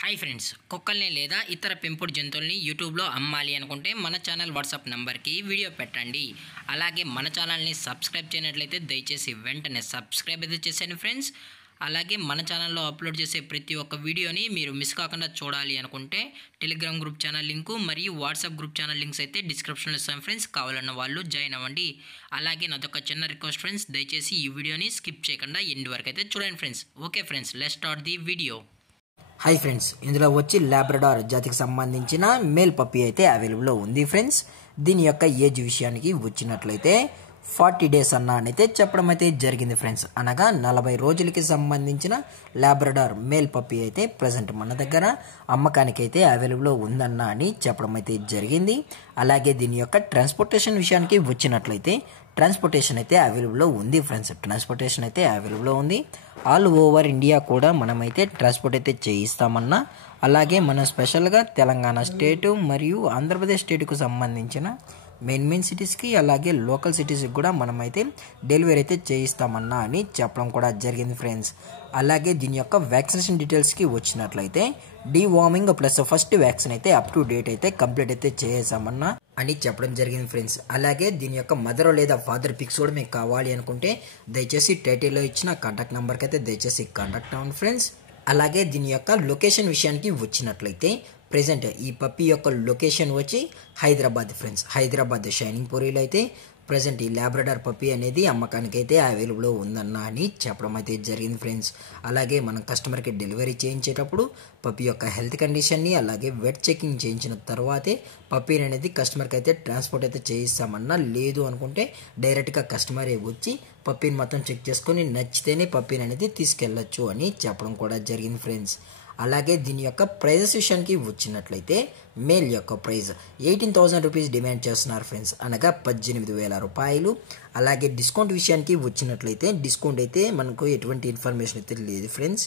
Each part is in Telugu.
హాయ్ ఫ్రెండ్స్, కుక్కల్ని లేదా ఇతర పెంపుడు జంతువుల్ని యూట్యూబ్లో అమ్మాలి అనుకుంటే మన ఛానల్ వాట్సాప్ నెంబర్కి వీడియో పెట్టండి. అలాగే మన ఛానల్ని సబ్స్క్రైబ్ చేయనట్లయితే దయచేసి వెంటనే సబ్స్క్రైబ్ అయితే చేసేయండి ఫ్రెండ్స్. అలాగే మన ఛానల్లో అప్లోడ్ చేసే ప్రతి ఒక్క వీడియోని మీరు మిస్ కాకుండా చూడాలి అనుకుంటే టెలిగ్రామ్ గ్రూప్ ఛానల్ లింకు మరియు వాట్సాప్ గ్రూప్ ఛానల్ లింక్స్ అయితే డిస్క్రిప్షన్లో ఇస్తాను ఫ్రెండ్స్. కావాలన్న వాళ్ళు జాయిన్ అవ్వండి. అలాగే నాదొక చిన్న రిక్వెస్ట్ ఫ్రెండ్స్, దయచేసి ఈ వీడియోని స్కిప్ చేయకుండా ఎండ్ వరకు అయితే చూడండి friends. Okay friends, let's start the video. Hi friends, ఇందులో వచ్చి లాబ్రడార్ జాతికి సంబంధించిన మేల్ పప్పీ అయితే అవైలబుల్లో ఉంది ఫ్రెండ్స్. దీని యొక్క ఏజ్ విషయానికి వచ్చినట్లయితే 40 days అయితే చెప్పడం అయితే జరిగింది ఫ్రెండ్స్. అనగా 40 రోజులకి సంబంధించిన లాబ్రడార్ మేల్ పప్పీ అయితే ప్రజెంట్ మన దగ్గర అమ్మకానికి అయితే అవైలబుల్లో ఉందన్న అని చెప్పడం అయితే జరిగింది. అలాగే దీని యొక్క ట్రాన్స్పోర్టేషన్ విషయానికి వచ్చినట్లయితే ట్రాన్స్పోర్టేషన్ అయితే అవైలబుల్లో ఉంది ఫ్రెండ్స్. ట్రాన్స్పోర్టేషన్ అయితే అవైలబుల్లో ఉంది. ఆల్ ఓవర్ ఇండియా కూడా మనమైతే ట్రాన్స్పోర్ట్ అయితే చేయిస్తామన్నా. అలాగే మన స్పెషల్గా తెలంగాణ స్టేటు మరియు ఆంధ్రప్రదేశ్ స్టేట్కు సంబంధించిన మెయిన్ సిటీస్కి అలాగే లోకల్ సిటీస్కి కూడా మనమైతే డెలివరీ అయితే చేయిస్తామన్నా అని చెప్పడం కూడా జరిగింది ఫ్రెండ్స్. అలాగే దీని యొక్క వ్యాక్సినేషన్ డీటెయిల్స్కి వచ్చినట్లయితే డీవార్మింగ్ ప్లస్ ఫస్ట్ వ్యాక్సిన్ అయితే అప్ టు డేట్ అయితే కంప్లీట్ అయితే చేసామన్నా అని చెప్పడం జరిగింది ఫ్రెండ్స్. అలాగే దీని యొక్క మదర్ లేదా ఫాదర్ పిక్స్ కూడా మీకు కావాలి అనుకుంటే దయచేసి టైటిల్లో ఇచ్చిన కాంటాక్ట్ నెంబర్కి అయితే దయచేసి కాంటాక్ట్ అవ్వండి ఫ్రెండ్స్. అలాగే దీని యొక్క లొకేషన్ విషయానికి వచ్చినట్లయితే ప్రెజెంట్ ఈ పప్పీ యొక్క లొకేషన్ వచ్చి హైదరాబాద్ ఫ్రెండ్స్. హైదరాబాద్ షైనింగ్ పూరిలో అయితే ప్రజెంట్ ఈ లాబ్రడార్ పప్పీ అనేది అమ్మకానికి అయితే అవైలబుల్లో ఉందన్న అని చెప్పడం అయితే జరిగింది ఫ్రెండ్స్. అలాగే మనం కస్టమర్కి డెలివరీ చేయించేటప్పుడు పప్పీ యొక్క హెల్త్ కండిషన్ని అలాగే వెట్ చెకింగ్ చేయించిన తర్వాతే పప్పీని అనేది కస్టమర్కి అయితే ట్రాన్స్పోర్ట్ అయితే చేయిస్తామన్నా. లేదు అనుకుంటే డైరెక్ట్గా కస్టమరే వచ్చి పప్పీని మొత్తం చెక్ చేసుకొని నచ్చితేనే పప్పీని అనేది తీసుకెళ్ళచ్చు అని చెప్పడం కూడా జరిగింది ఫ్రెండ్స్. అలాగే దీని యొక్క ప్రైజెస్ విషయానికి వచ్చినట్లయితే మేల్ యొక్క ప్రైజ్ 18,000 రూపీస్ డిమాండ్ చేస్తున్నారు ఫ్రెండ్స్. అనగా 18,000 రూపాయలు. అలాగే డిస్కౌంట్ విషయానికి వచ్చినట్లయితే డిస్కౌంట్ అయితే మనకు ఎటువంటి ఇన్ఫర్మేషన్ అయితే లేదు ఫ్రెండ్స్.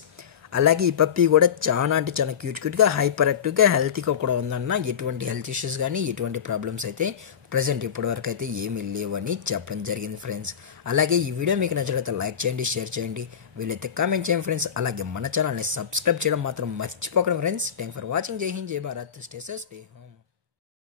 అలాగే ఈ పప్పీ కూడా చాలా అంటే చాలా క్యూట్గా హైపర్ యాక్టివ్గా హెల్తీగా కూడా ఉందన్న. ఎటువంటి హెల్త్ ఇష్యూస్ కానీ ఎటువంటి ప్రాబ్లమ్స్ అయితే ప్రజెంట్ ఇప్పటివరకు అయితే ఏమీ లేవు అని చెప్పడం జరిగింది ఫ్రెండ్స్. అలాగే ఈ వీడియో మీకు నచ్చినట్లయితే లైక్ చేయండి, షేర్ చేయండి, వీలైతే కామెంట్ చేయండి ఫ్రెండ్స్. అలాగే మన ఛానల్ని సబ్స్క్రైబ్ చేయడం మాత్రం మర్చిపోకండి ఫ్రెండ్స్. Thank for watching. జై హింద్, జై Bharat, stay safe, stay home.